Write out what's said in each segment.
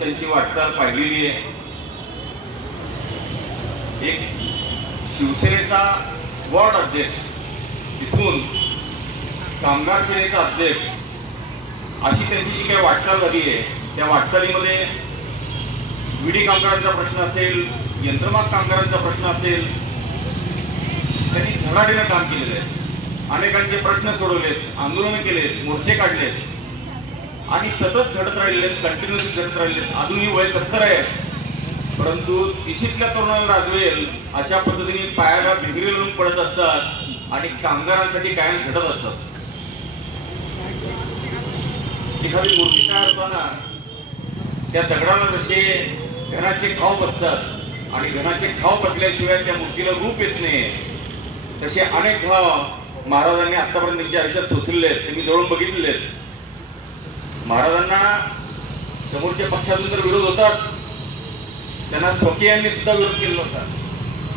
त्यांची वाटचाल पाहिलेली आहे। एक शिवसेनेचा वॉर्ड अध्यक्ष, तिथून कामगार सेनेचा अध्यक्ष, अशी त्यांची जी काही वाटचाल झाली आहे, त्या वाटचालीमध्ये विडी कामगारांचा प्रश्न असेल, यंत्रमाग कामगारांचा प्रश्न असेल, त्यांनी धडाडीनं काम केलेलं आहे। अनेकांचे प्रश्न सोडवलेत, आंदोलन केलेत, मोर्चे काढलेत आणि सतत झडत राहिलेत, कंटिन्युअसली झडत राहिलेत। अजूनही वय 70 आहे, परंतु 30तल्या तरुणाला राजवेल अशा पद्धतीने पायाला भिंगरी लावून पडत असतात आणि कामगारांसाठी कायम झटत असतात। एखादी मूर्ती तयार होताना त्या दगडाला जसे घनाचे खाव बसतात आणि घनाचे खाव बसल्याशिवाय त्या मूर्तीला रूप येत नाही, तसे अनेक घाव महाराजांनी आतापर्यंत त्यांच्या आयुष्यात सोसलेले आहेत, ते मी जवळून बघितलेले आहेत। महाराजांना समोरच्या पक्षातून तर विरोध होताच, त्यांना स्वकीयांनी सुद्धा विरोध केलेला होता।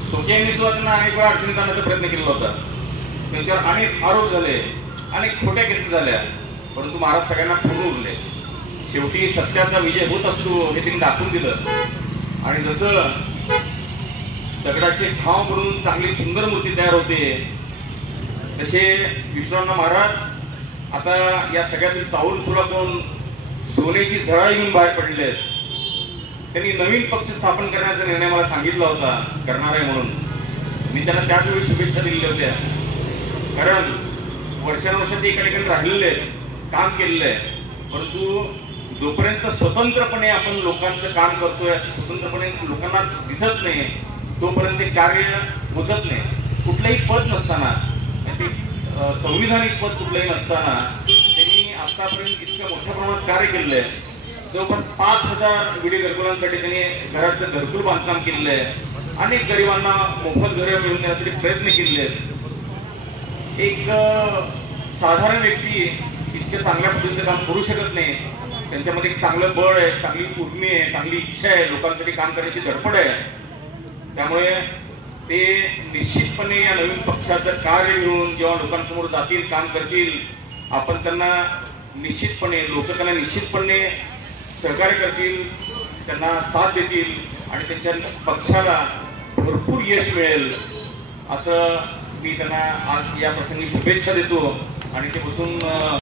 स्वकीयांनी सुद्धा त्यांना अनेक वेळा अडचणीत आणण्याचा प्रयत्न केलेला होता, त्यांच्यावर अनेक आरोप झाले, अनेक खोट्या केसेस झाल्या, परंतु महाराज सगळ्यांना पूर्ण उरले। शेवटी सत्याचा विजय होत असतो हे त्यांनी दाखवून दिलं आणि जसं दगडाचे ठाव बनवून चांगली सुंदर मूर्ती तयार होते, तसे विश्वनाथ महाराज आता या सगळ्यातून तावून सुलाकून सोन्याची झळाळी घेऊन बाहेर पडले आहेत। त्यांनी नवीन पक्ष स्थापन करण्याचा निर्णय मला सांगितला होता, करणार आहे म्हणून। मी त्यांना त्याच वेळी शुभेच्छा दिलेल्या होत्या, कारण वर्षानुवर्ष ते एका ठिकाणी राहिलेले आहेत, काम केलेलं आहे, परंतु जोपर्यंत स्वतंत्रपणे आपण लोकांचं काम करतोय, असं स्वतंत्रपणे लोकांना दिसत नाही, तोपर्यंत ते कार्य पोचत नाही। कुठलंही पद नसताना, ते संविधानिक पद कुठलंही नसताना त्यांनी आतापर्यंत इतक्या मोठ्या प्रमाणात कार्य केलेलं आहे। जवळपास 5000 विडी घरकुलांसाठी त्यांनी घराचं घरकुल बांधकाम केलेलं आहे, अनेक गरिबांना मोफत घरे मिळवून देण्यासाठी प्रयत्न केलेले आहेत। एक साधारण व्यक्ती इतकं चांगल्या पद्धतीचं काम करू शकत नाही, त्यांच्यामध्ये एक चांगलं बळ आहे, चांगली उर्मी आहे, चांगली इच्छा आहे, लोकांसाठी काम करण्याची धडपड आहे। त्यामुळे ते निश्चितपणे या नवीन पक्षाचं कार्य घेऊन जेव्हा लोकांसमोर जातील, काम करतील, आपण त्यांना निश्चितपणे, लोक त्यांना निश्चितपणे सहकार्य करतील, त्यांना साथ देतील आणि त्यांच्या पक्षाला भरपूर यश मिळेल असं मी त्यांना आज या प्रसंगी शुभेच्छा देतो आणि ते बसून